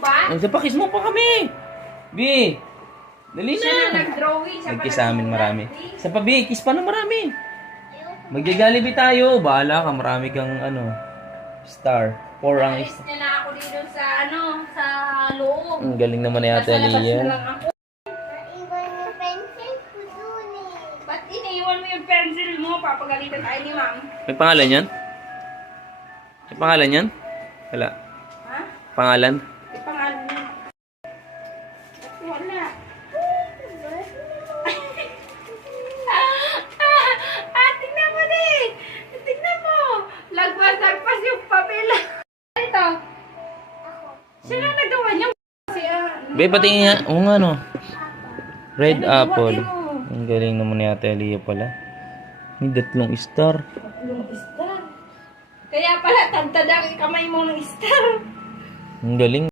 ba? Nagpakis mo pa kami. B. Dali Siya na na. nag-drawing. Siya pa Nagkiss sa amin marami. nag-drawing. Sa pa, B. Kiss pa na marami. Magja-Jollibee tayo. Bahala ka. Marami kang star. 4 ang Alis star. niya na ako dito sa sa loob. Ang galing naman ni Ate Nasa labas na Aliyah. lang ako. Naiwan yung pencil ko dun eh. Ba't iniiwan mo yung pencil mo? Papagalitan tayo ni ma'am. May pangalan yan? May pangalan yan? Wala. Ha? Pangalan? May pangalan niya. Wala. Tingnan mo din. Tingnan mo. Lagpas yung papel. Ito. Sino nagawa niya? Si, Be, patingin nga. Oo nga no. Red Ano, apple. buhatin mo. Ang galing naman ni Ate Aliyah pala. May 3 star. Yung star. Kaya pala, tagtad ang kamay mo ng star. Ang galing.